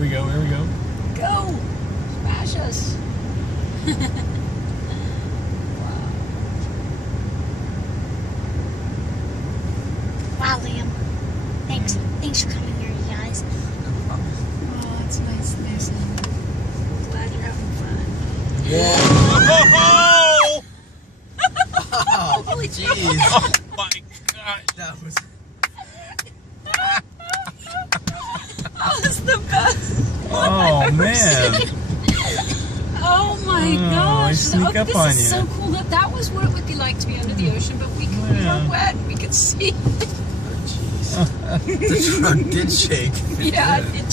Here we go, here we go. Go! Smash us! Wow, Liam. Thanks for coming here, you guys. Oh, it's nice listening. Glad you're having fun. Yeah. Oh, Holy jeez. Oh my God. That was... That was the best. Oh man. Oh my I gosh. sneak up this on is you. so cool. That was what it would be like to be under the ocean, but we Yeah. were wet. We could see. Oh, jeez. The truck did shake. Yeah, it